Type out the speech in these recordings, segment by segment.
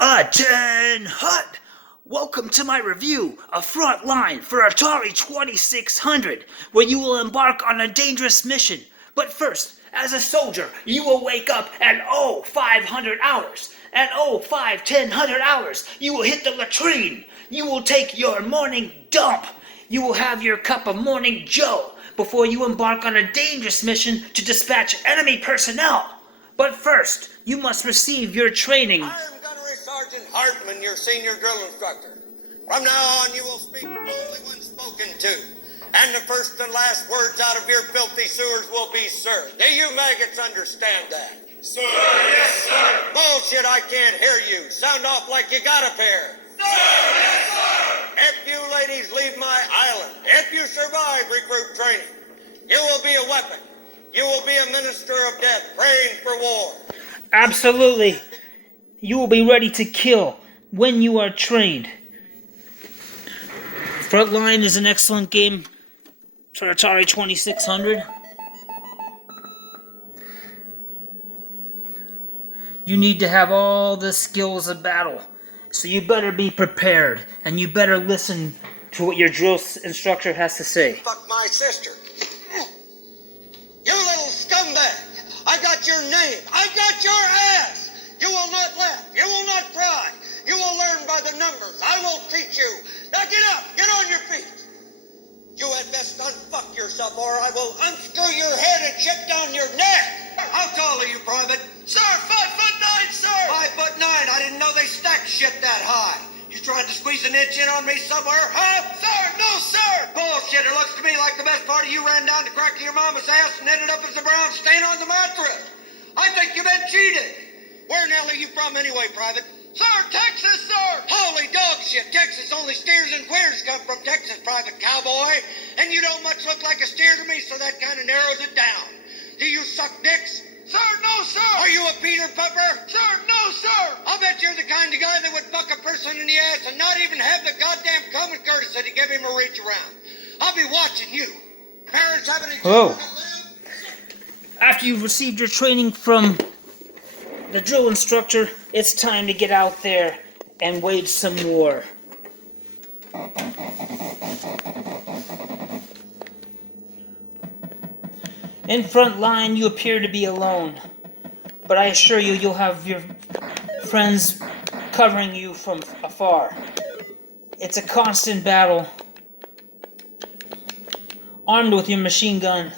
Attention! Hut! Welcome to my review of Frontline for Atari 2600, where you will embark on a dangerous mission. But first, as a soldier, you will wake up at 0500 hours. At 0510 hours, you will hit the latrine. You will take your morning dump. You will have your cup of morning joe before you embark on a dangerous mission to dispatch enemy personnel. But first, you must receive your training. Sergeant Hartman, your senior drill instructor. From now on, you will speak only when spoken to. And the first and last words out of your filthy sewers will be, sir. Do you maggots understand that? Sir, yes, sir. Bullshit, I can't hear you. Sound off like you got a pair. Sir, yes, sir. If you ladies leave my island, if you survive recruit training, you will be a weapon. You will be a minister of death, praying for war. Absolutely. You will be ready to kill when you are trained. Frontline is an excellent game for Atari 2600. You need to have all the skills of battle. So you better be prepared, and you better listen to what your drill instructor has to say. Fuck my sister. You little scumbag. I got your name. I got your ass. You will not laugh. You will not cry. You will learn by the numbers. I will teach you. Now get up. Get on your feet. You had best unfuck yourself or I will unscrew your head and shit down your neck. How tall are you, Private? Sir, 5'9", sir. 5'9". I didn't know they stacked shit that high. You trying to squeeze an inch in on me somewhere, huh? Sir, no, sir. Bullshit. It looks to me like the best part of you ran down the crack of your mama's ass and ended up as a brown stain on the mattress. I think you've been cheated. Where in hell are you from anyway, Private? Sir, Texas, sir. Holy dog shit. Texas, only steers and queers come from Texas, Private Cowboy. And you don't much look like a steer to me, so that kind of narrows it down. Do you suck dicks? Sir, no, sir. Are you a Peter Pupper? Sir, no, sir. I'll bet you're the kind of guy that would fuck a person in the ass and not even have the goddamn common courtesy to give him a reach around. I'll be watching you. Parents have any children to live? After you've received your training from the drill instructor, it's time to get out there and wage some war. In front line, you appear to be alone, but I assure you, you'll have your friends covering you from afar. It's a constant battle. Armed with your machine gun.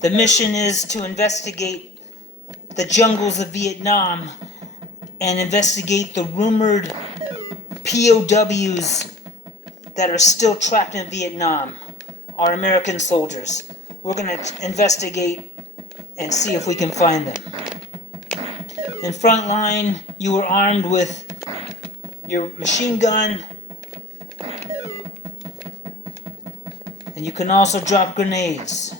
The mission is to investigate the jungles of Vietnam and investigate the rumored POWs that are still trapped in Vietnam, our American soldiers. We're going to investigate and see if we can find them. In front line, you were armed with your machine gun, and you can also drop grenades.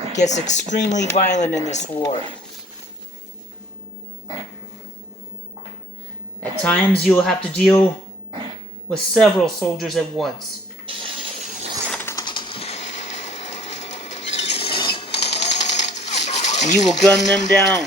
It gets extremely violent in this war. At times, you'll have to deal with several soldiers at once. And you will gun them down.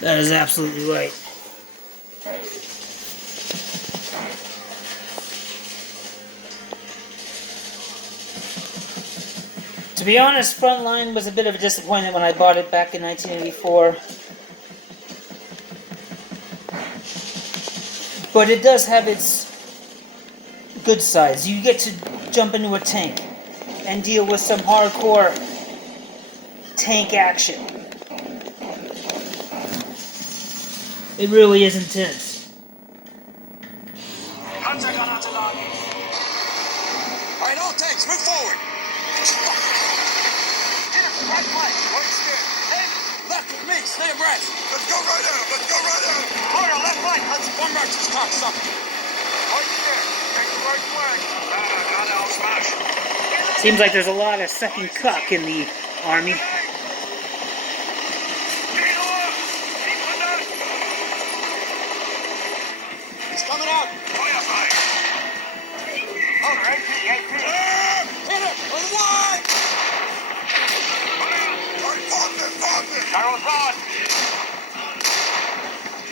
That is absolutely right. To be honest, Frontline was a bit of a disappointment when I bought it back in 1984. But it does have its good sides. You get to jump into a tank and deal with some hardcore tank action. It really is intense. Contact on Atari. All right, all tanks, move forward. Right flank. Point steer. Hey. Left with me, stay abreast. Let's go right out. Let's go right out. Order, left flank. Let's one march this cocksucker. Point steer. Take the right flank. Got out, smash. Seems like there's a lot of second cuck in the army. Barrel's on.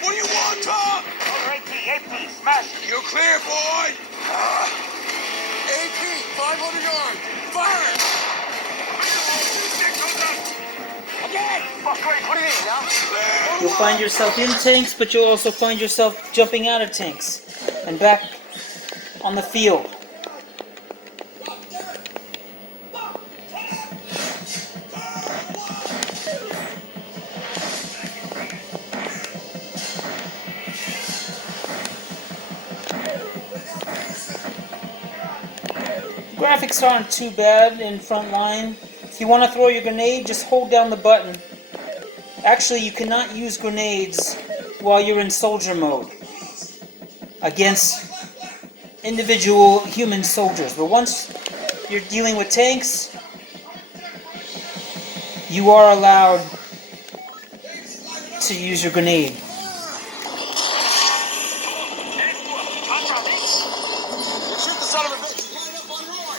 What do you want, Tom? Over AP, smash. You're clear, boy. AP, 500 yards. Fire! Again! Oh, great. What do you need now? You'll find yourself in tanks, but you'll also find yourself jumping out of tanks and back on the field. Graphics aren't too bad in Frontline. If you want to throw your grenade, just hold down the button. Actually, you cannot use grenades while you're in soldier mode against individual human soldiers. But once you're dealing with tanks, you are allowed to use your grenade. Shoot the son of a bitch. Line up on Roy.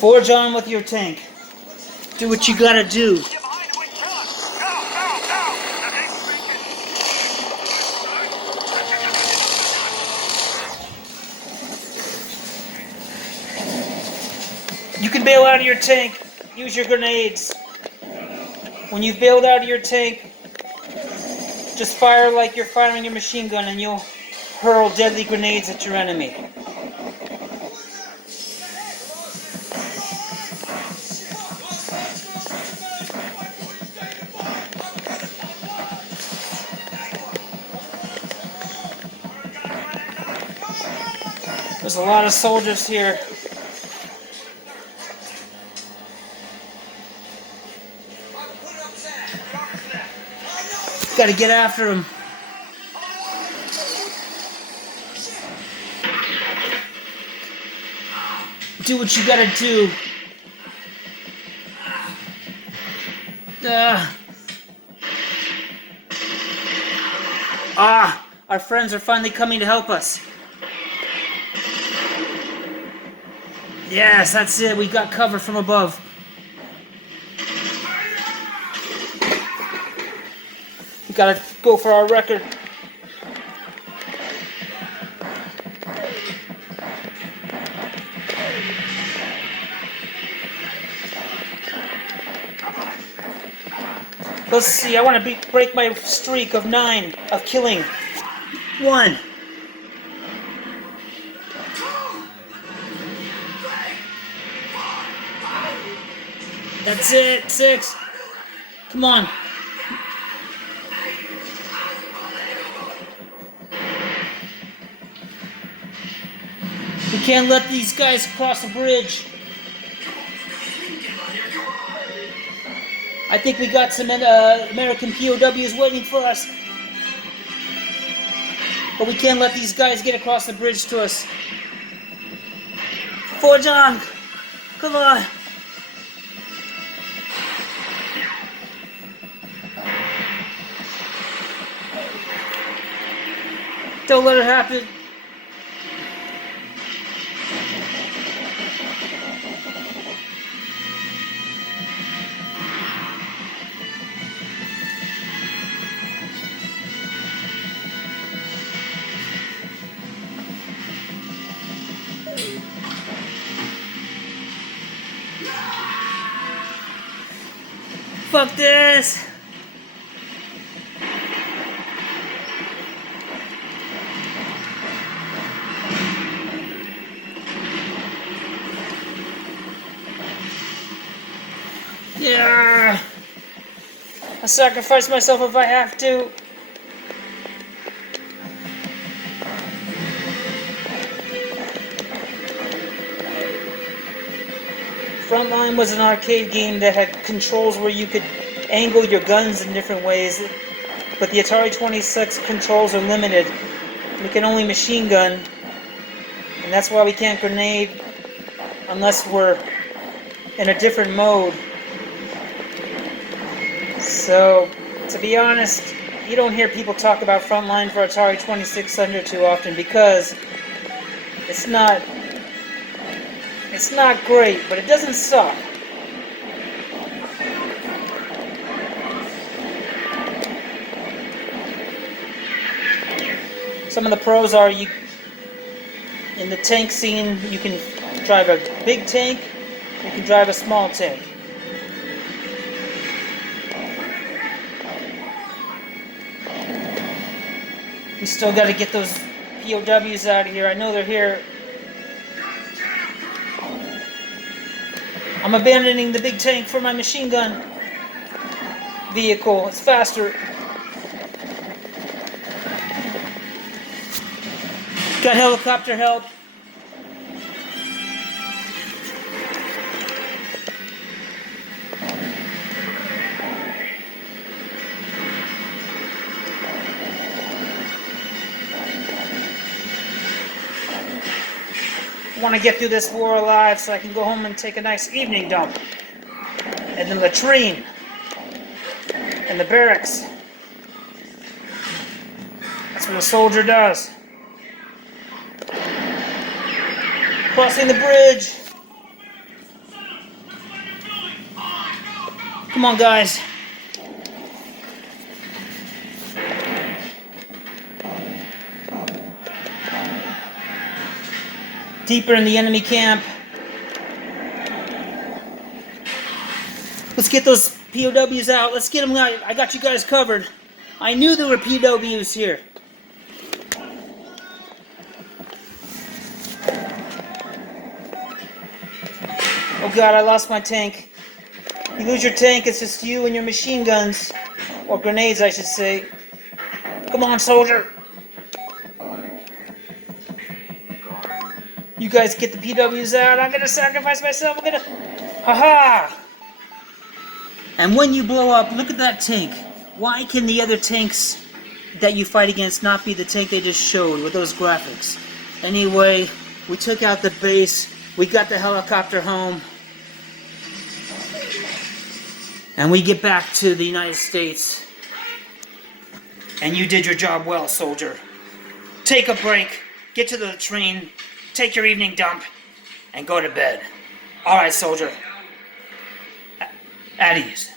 Forge on with your tank. Do what you gotta do. Get behind him, we kill him. Now. You can bail out of your tank. Use your grenades. When you've bailed out of your tank, just fire like you're firing your machine gun and you'll hurl deadly grenades at your enemy. There's a lot of soldiers here. Gotta get after them. Do what you gotta do. Our friends are finally coming to help us. Yes, that's it. We got cover from above. We gotta go for our record. Let's see, I want to break my streak of 9 of killing. 1. That's it. 6. Come on. We can't let these guys cross the bridge. I think we got some American POWs waiting for us. But we can't let these guys get across the bridge to us. Forge on! Come on! Don't let it happen. Fuck this! Yeah! I'll sacrifice myself if I have to. Frontline was an arcade game that had controls where you could angle your guns in different ways, but the Atari 26 controls are limited. We can only machine gun, and that's why we can't grenade unless we're in a different mode. So, to be honest, you don't hear people talk about Frontline for Atari 2600 too often because it's not great, but it doesn't suck. Some of the pros are in the tank scene, you can drive a big tank, you can drive a small tank. We still got to get those POWs out of here. I know they're here. I'm abandoning the big tank for my machine gun vehicle. It's faster. Got helicopter help. I want to get through this war alive so I can go home and take a nice evening dump. And the latrine. And the barracks. That's what a soldier does. Crossing the bridge. Come on, guys. Deeper in the enemy camp. Let's get those POWs out. Let's get them out. I got you guys covered. I knew there were POWs here. Oh God, I lost my tank. You lose your tank, it's just you and your machine guns. Or grenades, I should say. Come on, soldier. You guys get the PWs out. I'm gonna sacrifice myself. I'm gonna... Ha-ha! And when you blow up, look at that tank. Why can the other tanks that you fight against not be the tank they just showed with those graphics? Anyway, we took out the base. We got the helicopter home. And we get back to the United States. And you did your job well, soldier. Take a break. Get to the train. Take your evening dump. And go to bed. Alright, soldier. At ease.